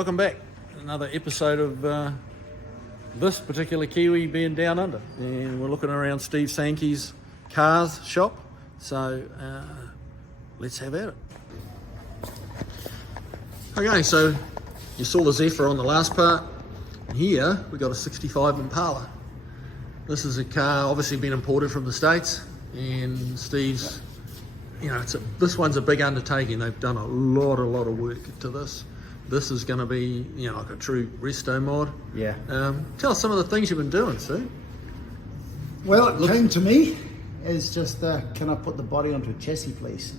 Welcome back. Another episode of this particular Kiwi being down under, and we're looking around Steve Sankey's C.A.R.S shop. So let's have at it. Okay, so you saw the Zephyr on the last part. Here we got a 65 Impala. This is a car obviously been imported from the States, and Steve's, this one's a big undertaking. They've done a lot of work to this. This is going to be, like a true resto mod. Yeah. Tell us some of the things you've been doing, Steve. Well, it came to me as just, can I put the body onto a chassis, please?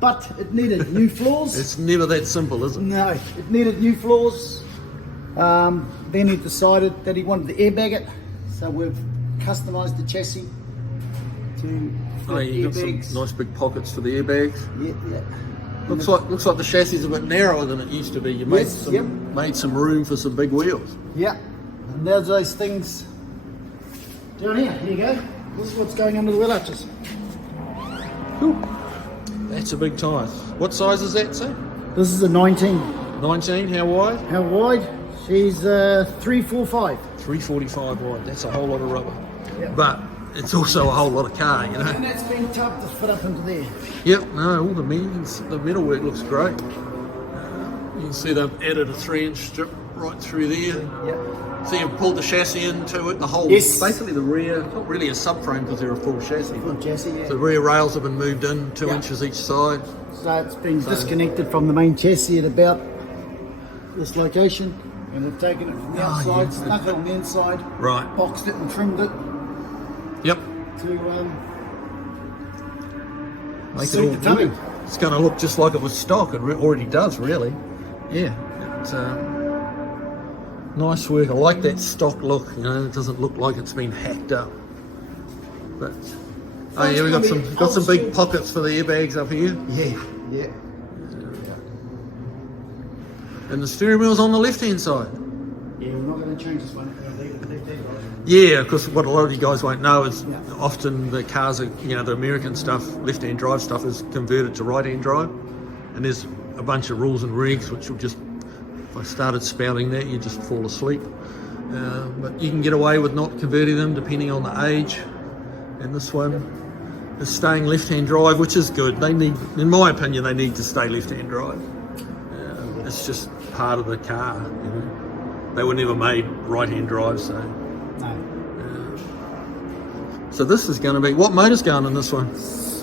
But it needed new floors. It's never that simple, is it? No, it needed new floors. Then he decided that he wanted to airbag it, so we've customised the chassis to fit You got airbags. some nice big pockets for the airbags. Yeah. Looks like the chassis is a bit narrower than it used to be. You made made some room for some big wheels. Yeah, and there's those things down here. Here you go. This is what's going under the wheel arches. Cool. That's a big tyre. What size is that, sir? This is a 19. 19. How wide? How wide? She's 345. 345 wide. That's a whole lot of rubber. Yep. But it's also a whole lot of car, And that's been tough to fit up into there. Yep, no, all the metalwork looks great. You can see they've added a 3-inch strip right through there. Yep. So you've pulled the chassis into it, the whole, Yes. basically the rear, not really a subframe because they're a full chassis. Full chassis, yeah. The rear rails have been moved in 2 inches each side. So it's been disconnected from the main chassis at about this location, and they've taken it from the outside, stuck it on the inside, Right. boxed it and trimmed it Yep. to Make suit it the all tummy. good. It's going to look just like it was stock. It already does, really. Yeah. It's nice work. I like that stock look. It doesn't look like it's been hacked up. But we got some big pockets for the airbags up here. Yeah. And the steering wheel's on the left-hand side. Yeah, we're not going to change this one. Yeah, because what a lot of you guys won't know is often the cars are, the American stuff, left-hand drive stuff is converted to right-hand drive. And there's a bunch of rules and regs which will just, if I started spouting that, you'd just fall asleep. But you can get away with not converting them depending on the age. And this one is staying left-hand drive, which is good. They need, in my opinion, they need to stay left-hand drive. It's just part of the car. They were never made right-hand drive, so. No. So this is going to be, what motor's going in this one?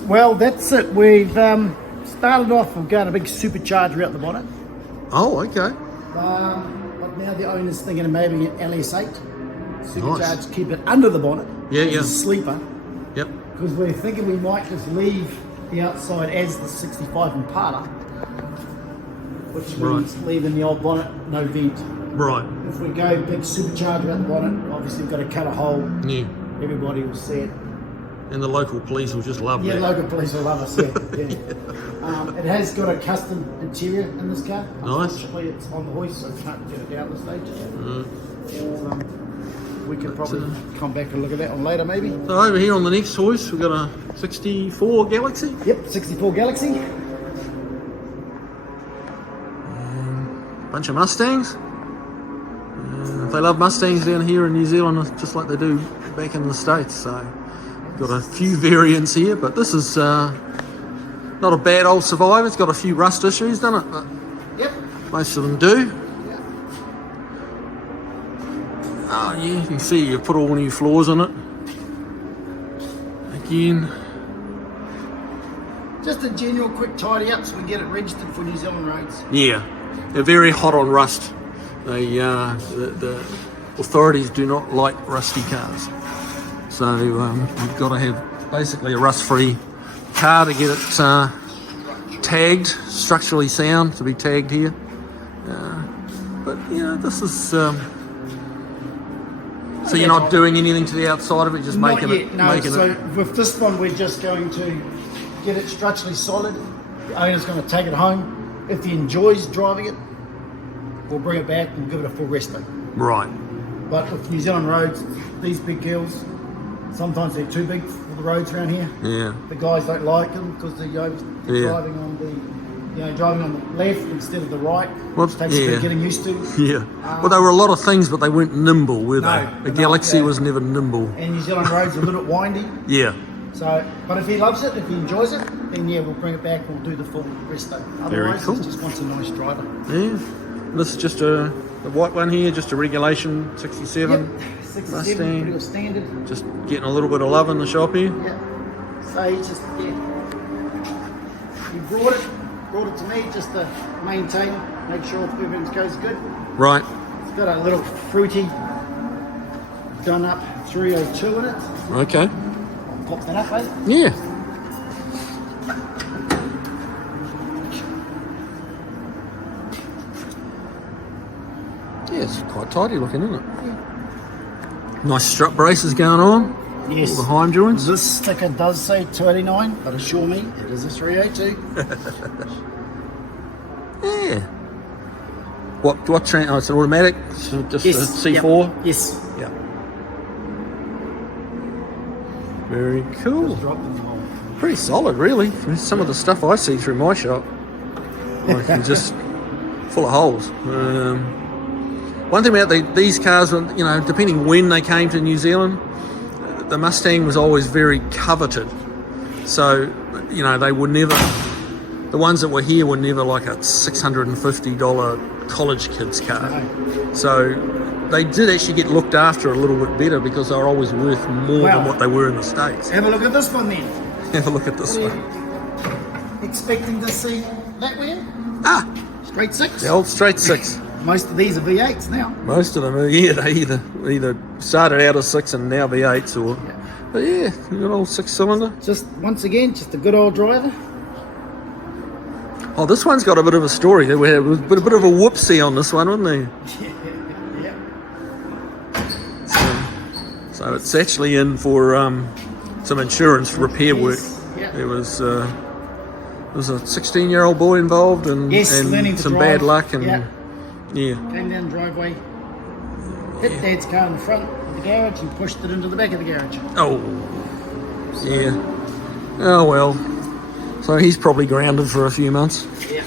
Well, that's it. We've started off with going a big supercharger out the bonnet. Oh, okay. But now the owner's thinking of maybe an LS8. Supercharged, keep it under the bonnet. Yeah. As a sleeper. Yep. Because we're thinking we might just leave the outside as the 65 Impala, which means leaving the old bonnet, no vent. Right. If we go big supercharger out the bonnet, obviously we've got to cut a hole. Yeah. Everybody will see it. And the local police will just love that. Yeah, local police will love us, yeah. It has got a custom interior in this car. Nice. Unfortunately, it's on the hoist, so we can't get it down the stage. We could probably come back and look at that one later, maybe. So over here on the next hoist, we've got a 64 Galaxy. Yep, 64 Galaxy. Bunch of Mustangs. They love Mustangs down here in New Zealand, just like they do back in the States. So, got a few variants here, but this is not a bad old Survivor. It's got a few rust issues, doesn't it? But Yep. most of them do. Oh yeah, you can see you've put all new floors on it. Again. Just a general quick tidy up so we get it registered for New Zealand roads. Yeah, they're very hot on rust. They, the authorities do not like rusty cars. So you've got to have basically a rust-free car to get it tagged, structurally sound to be tagged here. But this is... so you're not doing anything to the outside of it, just Not making yet, it... no. making So it... with this one, we're just going to get it structurally solid. The owner's going to take it home. If he enjoys driving it, we'll bring it back and give it a full resto. Right. But with New Zealand roads, these big girls, sometimes they're too big for the roads around here. Yeah. The guys don't like them because they're driving on driving on the left instead of the right. Well, Which takes a bit yeah. of getting used to. Yeah. Well, they were a lot of things, but they weren't nimble, were they? No, The no, Galaxy yeah. was never nimble. And New Zealand roads are a little bit windy. Yeah. So, but if he loves it, if he enjoys it, then yeah, we'll bring it back. We'll do the full resto. Otherwise, cool. he just wants a nice driver. Yeah. This is just the white one here, just a regulation 67 Yep. 67, Mustang. pretty standard. Just getting a little bit of love in the shop here. Yeah. So he just he brought it to me just to maintain, make sure everything goes good. Right. It's got a little fruity done up 302 in it. Okay. Pop that up, eh? Yeah. Yeah, it's quite tidy looking, isn't it? Nice strut braces going on. Yes. All the Heim joints. This sticker does say 289, but assure me it is a 302. Yeah. What train? Oh, it's an automatic. So just Yes. a C4. Yep. Yes. Yeah. Very cool. Drop in the hole. Pretty solid, really. Some of the stuff I see through my shop, like it's just full of holes. One thing about these cars, depending when they came to New Zealand, the Mustang was always very coveted. So, they were never, the ones that were here were never like a $650 college kid's car. No. So they did actually get looked after a little bit better because they were always worth more than what they were in the States. Have a look at this one then. Have a look at this What are one. you expecting to see that way? Ah, Straight 6? the old straight 6. Most of these are V8s now. Most of them are, they either started out as 6 and now V8s or, but yeah, good old 6-cylinder. Just, once again, just a good old driver. Oh, this one's got a bit of a story. There was a bit of a whoopsie on this one, wasn't there? Yeah. So it's actually in for some insurance repair work. Yeah. There was a 16-year-old boy involved and, Yes, learning and to some drive. bad luck and Yeah. yeah. Came down the driveway, hit Dad's car in the front of the garage and pushed it into the back of the garage. Oh, yeah. Oh well. So he's probably grounded for a few months. Yeah.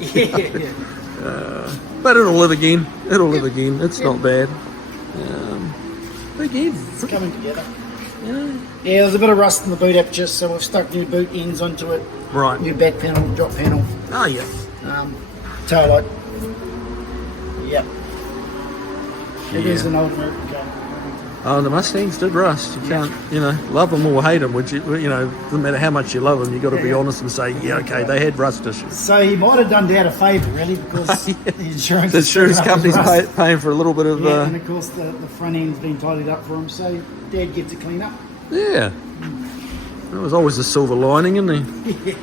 Yeah. But it'll live again. It'll live again. It's not bad. Again, It's coming together. yeah. Yeah, there's a bit of rust in the boot aperture, so we've stuck new boot ends onto it. Right. New back panel, drop panel, Oh yeah. tail light. Yep. It Yeah. is an old American car. Oh, the Mustangs did rust. You can't, love them or hate them. Doesn't matter how much you love them. You got to be honest and say, yeah, okay, they had rust issues. So he might have done Dad a favour, really, because Yeah. the insurance The insurance picking up his company's rust. paying for a little bit of, Yeah, and of course the front end's been tidied up for him, so Dad gets to clean up. yeah. There was always a silver lining, isn't there?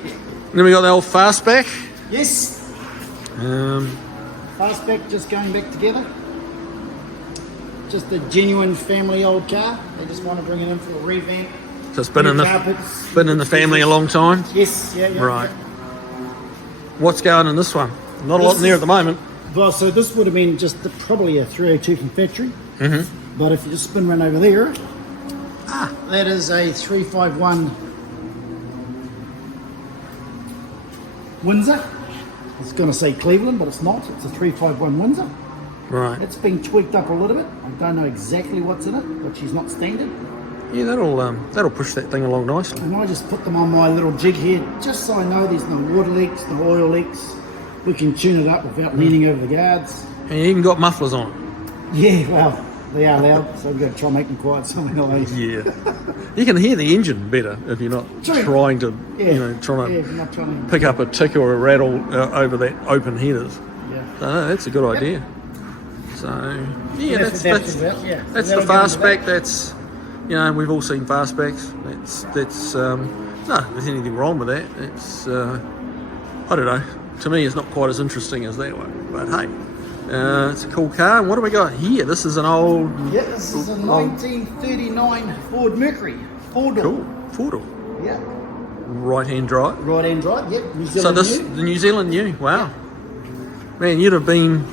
Then we got the old Fastback. Yes, Fastback just going back together. Just a genuine family old car. They just want to bring it in for a revamp. So it's been New in the carpets, family a long time. Yes, yeah. Right. Yeah. What's going in this one? Not a lot in there at the moment. Well, so this would have been just probably a 302 from factory. Mm-hmm. But if you just spin around over there, that is a 351 Windsor. It's going to say Cleveland, but it's not. It's a 351 Windsor. Right. It's been tweaked up a little bit. I don't know exactly what's in it, but she's not standard. Yeah, that'll push that thing along nicely. And I just put them on my little jig here, just so I know there's no water leaks, no oil leaks. We can tune it up without leaning over the guards. And you even got mufflers on it. Yeah, well, they are loud, so we've got to try and make them quiet somehow. Yeah. You can hear the engine better if you're not True. trying to, Yeah. trying Yeah, to I'm not trying to. pick up a tick or a rattle over that open headers. Yeah. So no, that's a good idea. So yeah, That's what that's about, yeah. that's So the that'll go into Fastback. that. That's we've all seen Fastbacks. That's no, there's anything wrong with that. It's I don't know. To me, it's not quite as interesting as that one. But hey, it's a cool car. And what do we got here? This is an old. Yeah, this is a 1939 Ford Mercury. Four-door. Cool. Four-door. Yeah. Right-hand drive. Right-hand drive, yep. New So Zealand this new. the New Zealand new. Wow. Man, you'd have been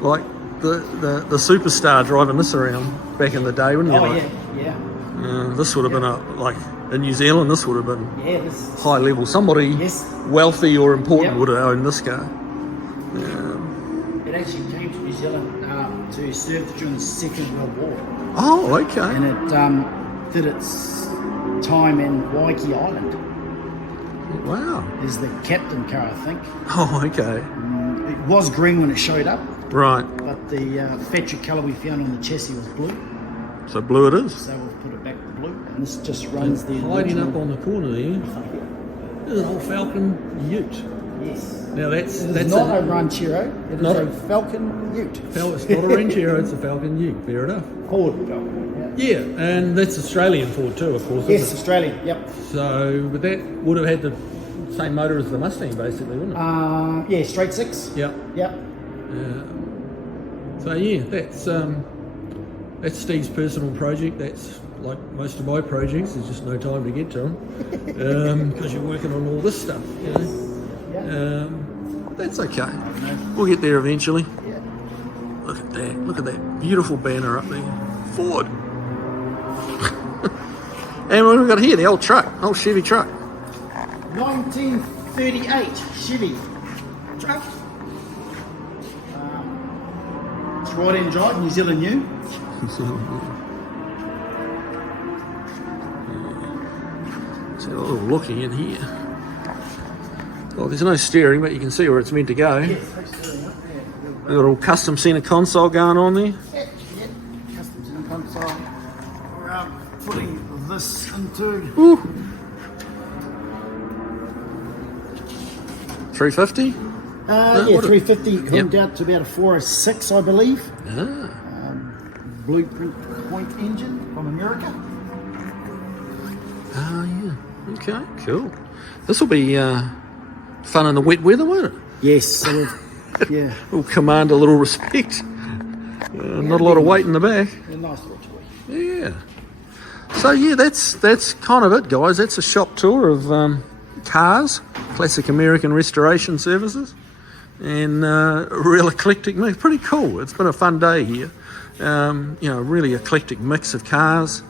like the superstar driving this around back in the day, wouldn't you? Oh, Like, yeah, yeah. this would have been a like in New Zealand, this would have been Yeah, this high level. Somebody Yes. wealthy or important Yep. would have owned this car. it actually came to New Zealand to serve during the Second World War, Oh, okay. and it did its time in Waiheke Island. Wow. Is the captain car, I think. Oh, okay. It was green when it showed up, Right. but the factory colour we found on the chassis was blue, So blue it is. so we've put it back to blue, and this just runs the Hiding original. up on the corner there, there's an old Falcon Ute. Yes. Now that's It's not a Ranchero, it is Not a a- Falcon Ute. It's not a Ranchero, it's a Falcon Ute. Fair enough. Ford Falcon. Yeah. Yeah, and that's Australian Ford too, of course. Yes, Isn't it? Australian. Yep. So, but that would have had the same motor as the Mustang, basically, wouldn't it? Yeah, straight six. Yeah. Yep. So yeah, that's Steve's personal project. That's like most of my projects. There's just no time to get to them because you're working on all this stuff. You know? That's okay. We'll get there eventually. Yeah. Look at that. Look at that beautiful banner up there. Ford. And what have we got here? The old truck. Old Chevy truck. 1938 Chevy truck. It's right-hand drive, New Zealand new. So a little looking in here. Well, there's no steering, but you can see where it's meant to go. Yes, We've got a little custom center console going on there. yeah. Customs in the console. We're putting this into 350. yeah, what a- 350 Yep. hooked out to about a 406, I believe. Ah, Blueprint point engine from America. oh yeah. Okay, cool. This will be fun in the wet weather, won't it? Yes, so yeah. We'll command a little respect. Not a lot of weight in the back. A nice little toy. Yeah. So yeah, that's kind of it, guys. That's a shop tour of C.A.R.S, classic American restoration services, and a real eclectic mix. Pretty cool. It's been a fun day here. Really eclectic mix of cars,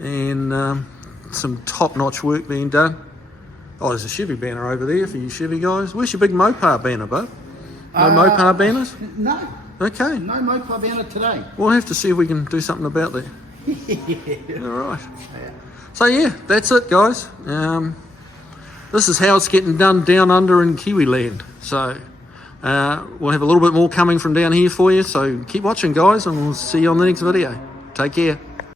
and some top-notch work being done. Oh, there's a Chevy banner over there for you Chevy guys. Where's your big Mopar banner, bub? No Mopar banners? No, Okay. no Mopar banner today. We'll have to see if we can do something about that. All right. So yeah, that's it, guys. This is how it's getting done down under in Kiwi land. So we'll have a little bit more coming from down here for you. So keep watching, guys, and we'll see you on the next video. Take care.